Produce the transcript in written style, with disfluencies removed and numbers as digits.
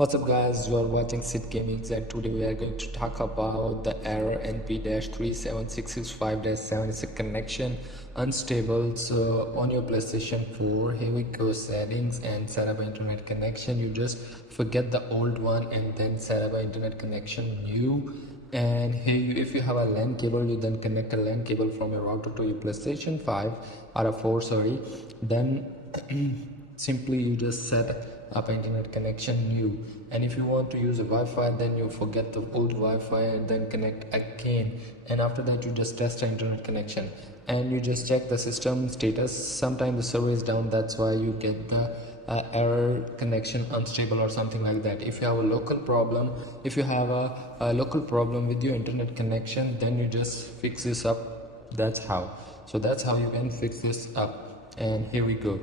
What's up guys, you are watching Sid Gaming and today we are going to talk about the error NP-37665-7. It's a connection unstable. So on your PlayStation 4, here we go, settings and set up an internet connection. You just forget the old one and then set up an internet connection new. And here if you have a LAN cable, you then connect a LAN cable from your router to your PlayStation 5 or a 4, sorry. Then simply you just set up internet connection new, and if you want to use a Wi-Fi, then you forget the old Wi-Fi and then connect again, and after that you just test the internet connection and you just check the system status. Sometimes the server is down, that's why you get the error connection unstable or something like that. If you have a local problem, if you have a local problem with your internet connection, then you just fix this up. That's how you can fix this up. And here we go.